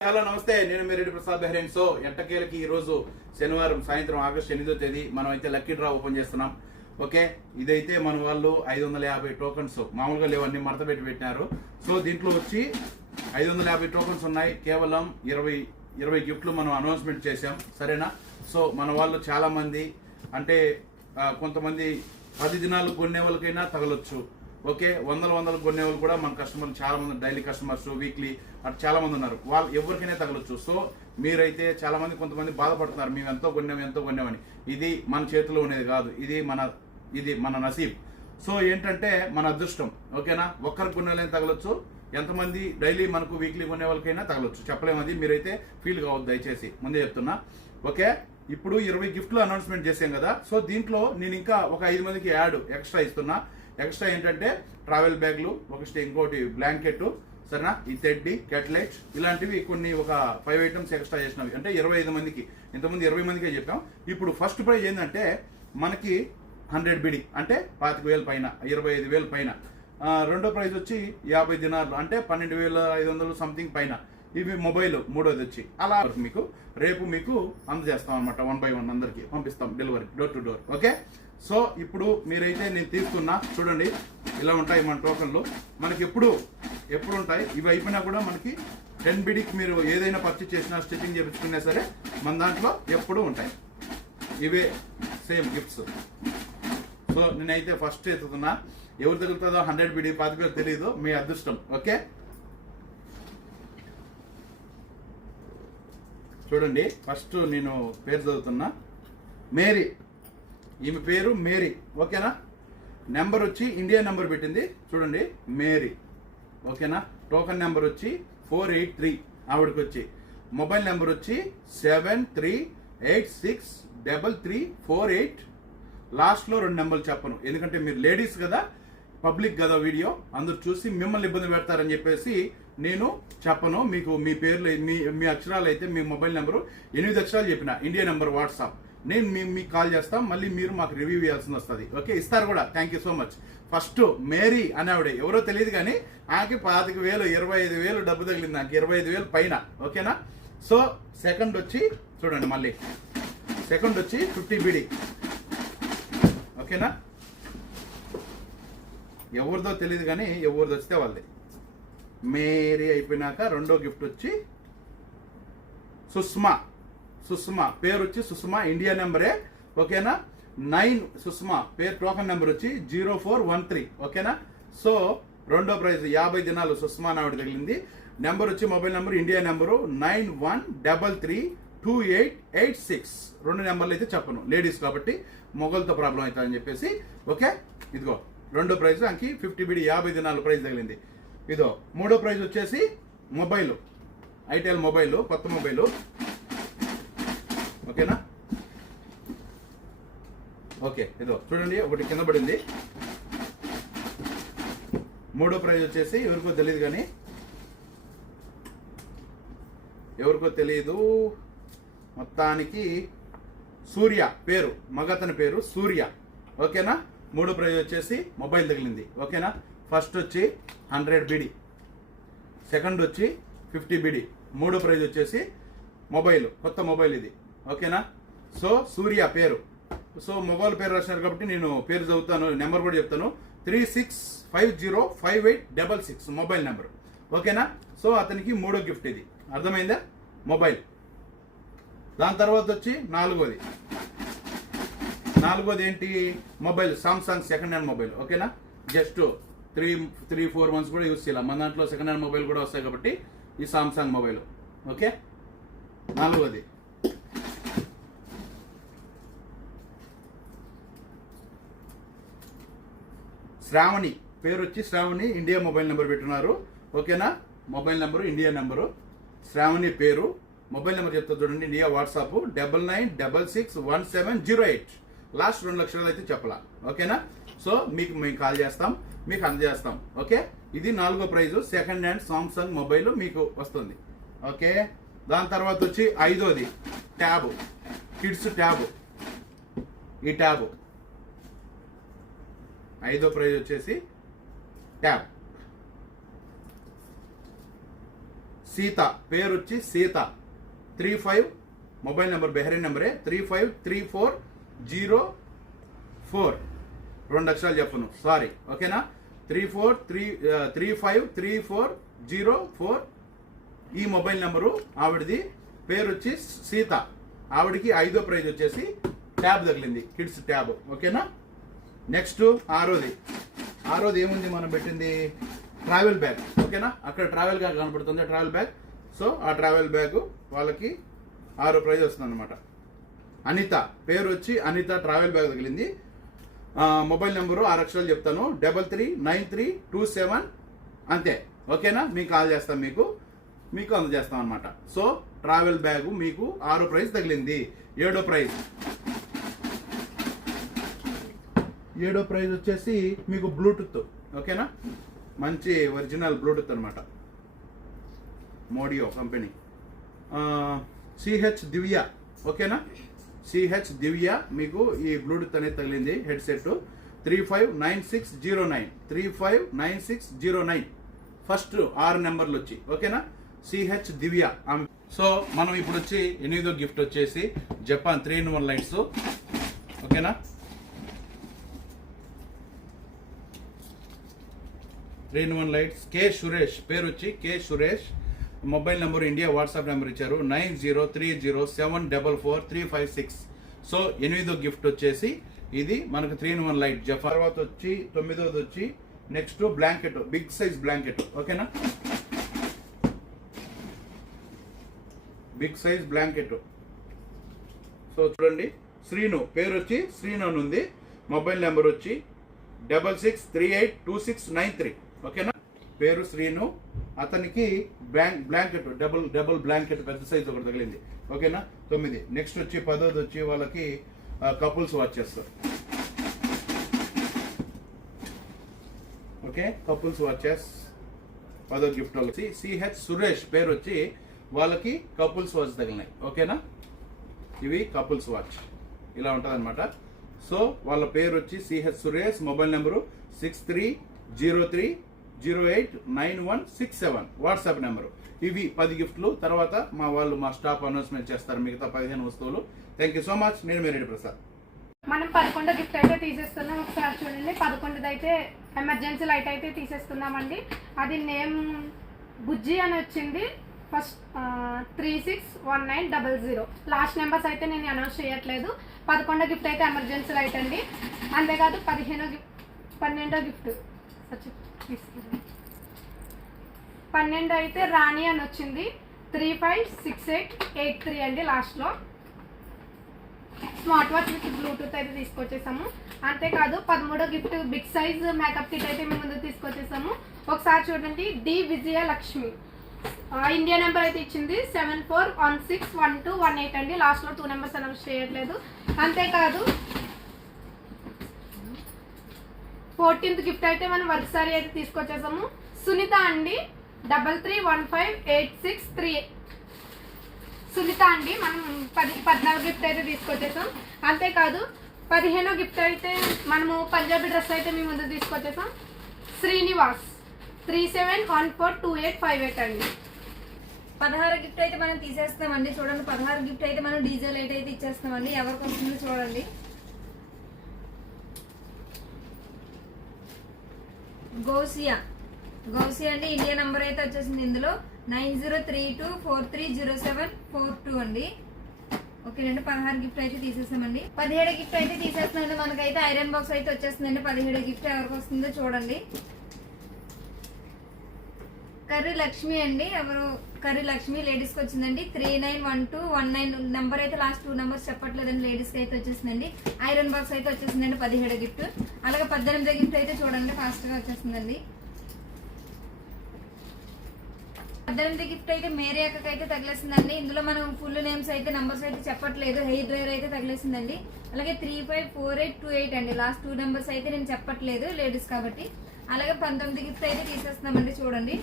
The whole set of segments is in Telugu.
హలో నమస్తే, నేను మీ రెడ్డి ప్రసాద్ బెహ్రెన్. సో ఎట్టకేలకి ఈ రోజు శనివారం సాయంత్రం ఆగస్టు 8వ తేదీ మనం అయితే లక్కీ డ్రా ఓపెన్ చేస్తున్నాం. ఓకే, ఇదైతే మన వాళ్ళు 550 టోకన్స్ మామూలుగా లేవన్నీ మడత పెట్టినారు. సో దీంట్లో వచ్చి 550 టోకన్స్ ఉన్నాయి. కేవలం 20 గిఫ్ట్లు మనం అనౌన్స్మెంట్ చేశాం, సరేనా? సో మన వాళ్ళు చాలా మంది అంటే కొంతమంది 10 దినాలు కొనే వాళ్ళకైనా తగలొచ్చు. ఓకే, వందలు కొనే వాళ్ళు కూడా మన కస్టమర్లు చాలా మంది, డైలీ కస్టమర్స్, వీక్లీ అటు చాలా మంది ఉన్నారు. వాళ్ళు ఎవరికైనా తగలొచ్చు. సో మీరైతే చాలా మంది కొంతమంది బాధపడుతున్నారు, మేము ఎంతో కొన్నామని. ఇది మన చేతిలో ఉండేది కాదు, ఇది మన నసీబ్. సో ఏంటంటే మన అదృష్టం. ఓకేనా, ఒక్కరికి కొనే వాళ్ళైనా తగలొచ్చు, ఎంతమంది డైలీ మనకు వీక్లీ కొనే వాళ్ళకైనా తగలొచ్చు, చెప్పలేము. అది మీరైతే ఫీల్ కావద్దు దయచేసి, ముందే చెప్తున్నా. ఓకే, ఇప్పుడు 20 గిఫ్ట్లు అనౌన్స్మెంట్ చేసాం కదా. సో దీంట్లో నేను ఇంకా ఒక 5 మందికి యాడ్ ఎక్స్ట్రా ఇస్తున్నా. ఎక్స్ట్రా ఏంటంటే ట్రావెల్ బ్యాగ్లు, ఇంకోటి బ్లాంకెట్, సరేనా, ఈ తెడ్డి, క్యాట్లైట్స్, ఇలాంటివి కొన్ని ఒక 5 ఐటమ్స్ ఎక్స్ట్రా చేసినవి. అంటే 25 మందికి, ఇంతకుముందు 20 మందికే చెప్పాం. ఇప్పుడు ఫస్ట్ ప్రైజ్ ఏంటంటే మనకి 100 బిడి అంటే 25,000 పైన, 25,000 పైన. రెండో ప్రైజ్ వచ్చి 50 దినార్లు అంటే 12,500 సంథింగ్ పైన. ఇవి మొబైల్ మూడోది వచ్చి అలా మీకు రేపు మీకు అందజేస్తాం అనమాట. 1 by 1 అందరికి పంపిస్తాం, delivery door to door. Okay, so ఇప్పుడు మీరైతే నేను తీసుకున్నా చూడండి, ఇలా ఉంటాయి మన టోకన్లు. మనకి ఎప్పుడు ఉంటాయి. ఇవి అయిపోయినా కూడా మనకి 10 బిడికి మీరు ఏదైనా పర్చేస్ చేసినా, స్టిచ్చింగ్ చేయించుకున్నా సరే మన దాంట్లో ఎప్పుడు ఉంటాయి. ఇవే సేమ్ గిఫ్ట్స్. సో నేనైతే ఫస్ట్ ఎత్తుతున్నా. ఎవరు తగులుతుందో 100 బిడి 25,000 తెలియదు, మీ అదృష్టం. ఓకే, చూడండి, ఫస్ట్ నేను పేరు చదువుతున్నా. మేరీ, ఈమె పేరు మేరీ. ఓకేనా, నెంబర్ వచ్చి ఇండియా నెంబర్ పెట్టింది చూడండి, మేరీ. ఓకేనా, టోకన్ నెంబర్ వచ్చి 483. ఆవిడకి వచ్చి మొబైల్ నెంబర్ వచ్చి 73863348. లాస్ట్లో 2 నెంబర్లు చెప్పను, ఎందుకంటే మీరు లేడీస్ కదా, పబ్లిక్ కదా వీడియో, అందరు చూసి మిమ్మల్ని ఇబ్బంది పెడతారని చెప్పేసి నేను చెప్పను. మీకు మీ పేర్లు, మీ అక్షరాలు అయితే మీ మొబైల్ నెంబరు 8 అక్షరాలు చెప్పిన, ఇండియా నెంబర్ వాట్సాప్. నేను మీకు కాల్ చేస్తాం, మళ్ళీ మీరు మాకు రివ్యూ ఇవ్వాల్సి వస్తుంది. ఓకే, ఇస్తారు కూడా. Thank you so much. First Mary అనేవిడే, ఎవరో తెలియదు కానీ ఆకి 25,000 25,000 డబ్బు తగిలింది, నాకు 25,000 పైన. ఓకేనా, సో సెకండ్ వచ్చి చూడండి, మళ్ళీ సెకండ్ వచ్చి 50 బిడి. ఓకేనా, ఎవరిదో తెలియదు కానీ ఎవరిది వస్తే వాళ్ళది. మేరీ అయిపోయినాక రెండో గిఫ్ట్ వచ్చి సుష్మా పేరు వచ్చి సుష్మా, ఇండియా నెంబరే. ఓకేనా, 9 సుష్మా పేరు, టోకన్ నెంబర్ వచ్చి 0413. ఓకేనా, సో రెండో ప్రైజ్ 50 దినాలు సుష్మా నావిడ తగిలింది. నెంబర్ వచ్చి మొబైల్ నెంబర్ ఇండియా నెంబరు 91332886. 2 నెంబర్లు అయితే చెప్పను, లేడీస్ కాబట్టి మొగలతో ప్రాబ్లం అవుతుందని చెప్పేసి. ఓకే, ఇదిగో రెండో ప్రైజ్ అంకి 50 బిడి 50 దినాలు ప్రైజ్ తగిలింది. ఇదో మూడో ప్రైజ్ వచ్చేసి మొబైల్, ఐటెల్ మొబైల్, కొత్త మొబైల్. ఓకేనా, ఓకే, ఇదో చూడండి, ఒకటి కింద పడింది. మూడో ప్రైజ్ వచ్చేసి ఎవరికో తెలియదు కానీ, మొత్తానికి సూర్య పేరు, మగతని పేరు సూర్య. ఓకేనా, మూడో ప్రైజ్ వచ్చేసి మొబైల్ తగిలింది. ఓకేనా, ఫస్ట్ వచ్చి 100 బిడి, సెకండ్ వచ్చి 50 బిడి, మూడో ప్రైజ్ వచ్చేసి మొబైల్, కొత్త మొబైల్ ఇది. ఓకేనా, సో సూర్య పేరు. సో మొబైల్ పేరు రాసినారు కాబట్టి నేను పేరు చదువుతాను, నెంబర్ కూడా చెప్తాను. 36505866 మొబైల్ నెంబర్. ఓకేనా, సో అతనికి మూడో గిఫ్ట్ ఇది, అర్థమైందా? మొబైల్. దాని తర్వాత వచ్చి నాలుగోది ఏంటి? Mobile, Samsung second hand mobile. ఓకేనా, జస్ట్ 3-4 మంత్స్ కూడా యూజ్ చేయాలి. మన దాంట్లో సెకండ్ హ్యాండ్ మొబైల్ కూడా వస్తాయి కాబట్టి ఈ సామ్సంగ్ మొబైల్. ఓకే, నాలుగోది శ్రావణి పేరు వచ్చి శ్రావణి, ఇండియా మొబైల్ నెంబర్ పెట్టున్నారు. ఓకేనా, mobile number India number, Shravani పేరు. మొబైల్ నెంబర్ చెప్తా చూడండి, ఇండియా వాట్సాప్ 99661708. లాస్ట్ 2 లక్షలు అయితే చెప్పాలా. ఓకేనా, సో మేము కాల్ చేస్తాం, మీకు అందజేస్తాం. ఓకే, ఇది 4వ prize, second hand Samsung mobile మీకు వస్తుంది. ఓకే, దాని తర్వాత వచ్చి 5వది ట్యాబ్, కిడ్స్ ట్యాబ్. ఈ ట్యాబ్ 5వ ప్రైజ్ వచ్చేసి ట్యాబ్. సీత, పేరు వచ్చి సీత. 35 మొబైల్ నెంబర్ బెహరీన్ నెంబరే 3534 2 అక్షరాలు చెప్పను, సారీ. ఓకేనా? 353404 ఈ మొబైల్ నెంబరు ఆవిడది. పేరు వచ్చి సీత. ఆవిడికి 5వ ప్రైజ్ వచ్చేసి ట్యాబ్ తగిలింది, కిడ్స్ ట్యాబ్. ఓకేనా? నెక్స్ట్ ఆరోది ఏముంది మనం పెట్టింది? Travel bag. ఓకేనా? అక్కడ ట్రావెల్ బ్యాగ్ కనపడుతుంది, ట్రావెల్ బ్యాగ్. సో ఆ ట్రావెల్ బ్యాగ్ వాళ్ళకి 6వ ప్రైజ్ వస్తుంది అనమాట. అనిత, పేరు వచ్చి అనిత, ట్రావెల్ బ్యాగ్ తగిలింది. మొబైల్ నెంబరు 6 అక్షరాలు చెప్తాను, 339327 అంతే. ఓకేనా? మీకు కాల్ చేస్తాం, మీకు అందజేస్తాం అనమాట. సో ట్రావెల్ బ్యాగ్ మీకు 6వ ప్రైజ్ తగిలింది. 7వ ప్రైజ్ వచ్చేసి మీకు బ్లూటూత్. ఓకేనా? మంచి ఒరిజినల్ బ్లూటూత్ అనమాట, మోడియో కంపెనీ. సిహెచ్ దివ్య. ఓకేనా? సిహెచ్ దివ్య మీకు ఈ బ్లూటూత్ అనేది తగిలింది, హెడ్సెట్. 359609 ఫస్ట్ 6 నెంబర్లు వచ్చి. ఓకేనా? సిహెచ్ దివ్య. సో మనం ఇప్పుడు వచ్చి 8వ గిఫ్ట్ వచ్చేసి జపాన్ 3-in-1 లైట్స్. ఓకేనా? 3-in-1 lights. కే సురేష్, పేరు వచ్చి K Suresh. Mobile number India, WhatsApp number ఇచ్చారు 903007444356. సో 8వ గిఫ్ట్ వచ్చేసి ఇది మనకు 3-in-1 లైట్ జపాన్. తర్వాత వచ్చి 9వది వచ్చి next blanket, big size blanket. ఓకేనా? Big size blanket. సో చూడండి, శ్రీను, పేరు వచ్చి శ్రీను అని ఉంది. మొబైల్ నెంబర్ వచ్చి 66382693. ఓకేనా? పేరు శ్రీను. అతనికి బ్లాంకెట్, డబుల్ బ్లాంకెట్ పెద్ద సైజ్ ఒకటి తగిలింది. ఓకేనా? 9. నెక్స్ట్ వచ్చి 10వది వచ్చి వాళ్ళకి couples watches. Okay, couples watches 10వ గిఫ్ట్ వాళ్ళకి. సిహెచ్ సురేష్, పేరు వచ్చి వాళ్ళకి కపుల్స్ వాచ్ తగిలినాయి. ఓకేనా? ఇవి కపుల్స్ వాచ్ ఇలా ఉంటుంది అనమాట. సో వాళ్ళ పేరు వచ్చి CH Suresh, mobile number 6303089167 WhatsApp number. ఇవి 10 గిఫ్ట్లు. తర్వాత మా స్టాప్ అనౌన్స్మెంట్ చేస్తారు మిగతా 15 వస్తువులు. Thank you so much. నేను మీ రెడ్డి ప్రసాద్. మనం 11 గిఫ్ట్ అయితే తీసేస్తున్నాం. ఒకసారి చూడండి, 11 అయితే ఎమర్జెన్సీ లైట్ అయితే తీసేస్తున్నామండి. అది నేమ్ బుజ్జి అని వచ్చింది. ఫస్ట్ 361900. లాస్ట్ నెంబర్స్ అయితే నేను అనౌన్స్ చేయట్లేదు. 11 గిఫ్ట్ అయితే ఎమర్జెన్సీ లైట్ అండి. అంతేకాదు 12 గిఫ్ట్ 12 అయితే రాణి అని వచ్చింది. 356883 అండి లాస్ట్లో. స్మార్ట్ వాచ్ విత్ బ్లూటూత్ అయితే తీసుకొచ్చేసాము. అంతేకాదు 13 gift big size makeup kit అయితే మేము ముందు తీసుకొచ్చేసాము. ఒకసారి చూడండి, డి విజయలక్ష్మి, ఇండియా నెంబర్ అయితే ఇచ్చింది 74161218 అండి. లాస్ట్లో 2 నెంబర్స్ అనౌన్స్ చేయట్లేదు. అంతేకాదు 14th గిఫ్ట్ అయితే మనం వర్క్ సారీ అయితే తీసుకొచ్చేసాము. సునీత అండి 33158638. సునీత అండి మనం 14 గిఫ్ట్ అయితే తీసుకొచ్చేసాం. అంతేకాదు 15వ గిఫ్ట్ అయితే మనము పంజాబీ డ్రెస్ అయితే మేము ముందు తీసుకొచ్చేసాం. శ్రీనివాస్ 37142858 అండి. 16 గిఫ్ట్ అయితే మనం తీసేస్తామండి. చూడండి, 16 గిఫ్ట్ అయితే మనం డీజే లైట్ అయితే ఇచ్చేస్తామండి. ఎవరికి వస్తుందో చూడండి. గౌసియా అండి, ఇండియా నెంబర్ అయితే వచ్చేసింది ఇందులో 9032430742 అండి. ఓకేనండి, 16 గిఫ్ట్ అయితే తీసేసామండి. 17 గిఫ్ట్ అయితే తీసేస్తున్నాండి. మనకైతే ఐరన్ బాక్స్ అయితే వచ్చేస్తుందండి. 17 గిఫ్ట్ ఎవరికి వస్తుందో చూడండి. కర్రీ లక్ష్మి అండి, కర్రీ లక్ష్మి లేడీస్కి వచ్చిందండి. 391219 నెంబర్ అయితే లాస్ట్ 2 నెంబర్స్ చెప్పట్లేదండి. లేడీస్కి అయితే వచ్చేసిందండి. ఐరన్ బాక్స్ అయితే వచ్చేసిందండి 17 గిఫ్ట్. అలాగే 18 గిఫ్ట్ అయితే చూడండి, ఫాస్ట్గా వచ్చేసిందండి. 18 గిఫ్ట్ అయితే మేరీ అక్కకి అయితే తగిలేసిందండి. ఇందులో మనం ఫుల్ నేమ్స్ అయితే నెంబర్స్ అయితే చెప్పట్లేదు. హెయిర్ డ్రైవర్ అయితే తగిలేసిందండి. అలాగే 354828 అండి. లాస్ట్ 2 నెంబర్స్ అయితే నేను చెప్పట్లేదు, లేడీస్ కాబట్టి. అలాగే 19 గిఫ్ట్ అయితే తీసేస్తున్నామండి. చూడండి,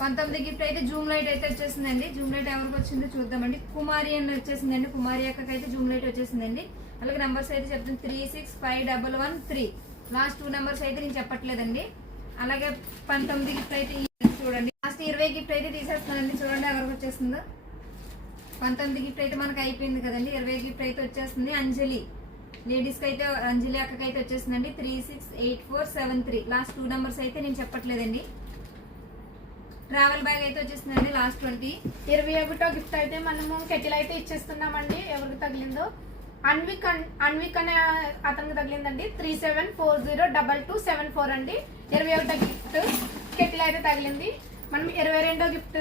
19 గిఫ్ట్ అయితే జూమ్ లైట్ అయితే వచ్చేసిందండి. జూమ్ లైట్ ఎవరికి వచ్చిందో చూద్దామండి. కుమారి అని వచ్చేసిందండి. కుమారి అక్కకి అయితే జూమ్ లైట్ వచ్చేసిందండి. అలాగే నెంబర్స్ అయితే చెప్తాను 365113. లాస్ట్ 2 నెంబర్స్ అయితే నేను చెప్పట్లేదండి. అలాగే 19 గిఫ్ట్ అయితే చూడండి. లాస్ట్ 20 గిఫ్ట్ అయితే తీసేస్తున్నానండి. చూడండి ఎవరికి వచ్చేస్తుందో. 19 గిఫ్ట్ అయితే మనకు అయిపోయింది కదండి. 20 గిఫ్ట్ అయితే వచ్చేస్తుంది. అంజలి లేడీస్ కి అయితే అంజలి అక్కకి అయితే వచ్చేస్తుందండి. 368473 లాస్ట్ 2 నెంబర్స్ అయితే నేను చెప్పట్లేదండి. ట్రావెల్ బ్యాగ్ అయితే వచ్చేస్తుందండి లాస్ట్ 20. 21వ గిఫ్ట్ అయితే మనము కెటిల్ అయితే ఇచ్చేస్తున్నామండి. ఎవరికి తగిలిందో అన్విక్ అనే అతనికి తగిలిందండి. 37402274 అండి. 21వ గిఫ్ట్ కెటిల్ అయితే తగిలింది. మనం 22వ గిఫ్ట్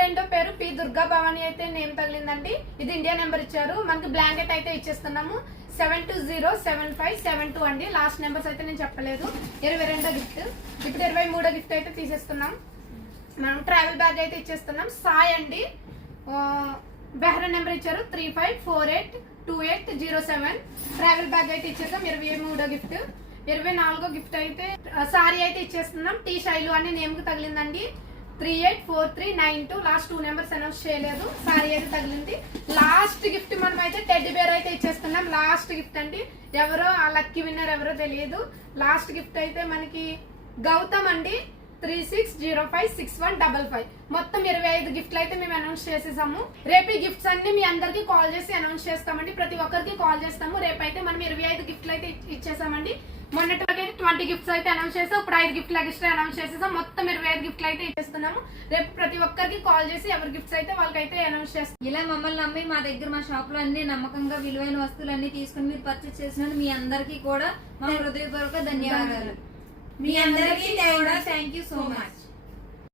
రెండో పేరు పి దుర్గా భవాని అయితే నేమ్ తగిలిందండి. ఇది ఇండియా నెంబర్ ఇచ్చారు. మనకి బ్లాంకెట్ అయితే ఇచ్చేస్తున్నాము. 7207572 అండి. లాస్ట్ నెంబర్స్ అయితే నేను చెప్పలేదు. 22వ గిఫ్ట్. ఇప్పుడు 23వ గిఫ్ట్ అయితే తీసేస్తున్నాం. మనం ట్రావెల్ బ్యాగ్ అయితే ఇచ్చేస్తున్నాం. సాయి అండి బెహ్రా నెంబర్ ఇచ్చారు. 35482807 ట్రావెల్ బ్యాగ్ అయితే ఇచ్చేసాం. 23వ గిఫ్ట్. 24వ గిఫ్ట్ అయితే సారీ అయితే ఇచ్చేస్తున్నాం. టీ శైలు అని నేమ్ కి తగిలిందండి. 384392 లాస్ట్ 2 నెంబర్స్ అనౌన్స్ చేయలేదు. సారీ అయితే తగిలింది. లాస్ట్ గిఫ్ట్ మనం అయితే టెడ్డీ బేర్ అయితే ఇచ్చేస్తున్నాం. లాస్ట్ గిఫ్ట్ అండి. ఎవరో ఆ లక్కీ విన్నర్ ఎవరో తెలియదు. లాస్ట్ గిఫ్ట్ అయితే మనకి గౌతమ్ అండి. 36056155 మొత్తం 25 గిఫ్ట్లు అయితే మేము అనౌన్స్ చేసేసాము. రేపు ఈ గిఫ్ట్స్ అన్ని మీ అందరికి కాల్ చేసి అనౌన్స్ చేస్తామండి. ప్రతి ఒక్కరికి కాల్ చేస్తాము. రేపు అయితే మనం 25 గిఫ్ట్లు అయితే ఇచ్చేసామండి. మొన్నటి 20 గిఫ్ట్స్ అయితే అనౌన్స్ చేసాం. ఇప్పుడు 5 గిఫ్ట్లు ఎక్స్ట్రా అనౌన్స్ చేసేసాం. మొత్తం 25 గిఫ్ట్లు అయితే ఇచ్చేస్తున్నాము. రేపు ప్రతి ఒక్కరికి కాల్ చేసి ఎవరి గిఫ్ట్స్ అయితే వాళ్ళకైతే అనౌన్స్ చేస్తాం. ఇలా మమ్మల్ని నమ్మి మా దగ్గర మా షాప్ లో అన్ని నమ్మకంగా విలువైన వస్తువులు అన్ని తీసుకుని మీరు పర్చేస్ చేసినందుకు మీ అందరికీ కూడా మా హృదయపూర్వక ధన్యవాదాలు. మీ అందరికీ థ్యాంక్ యూ సో మచ్.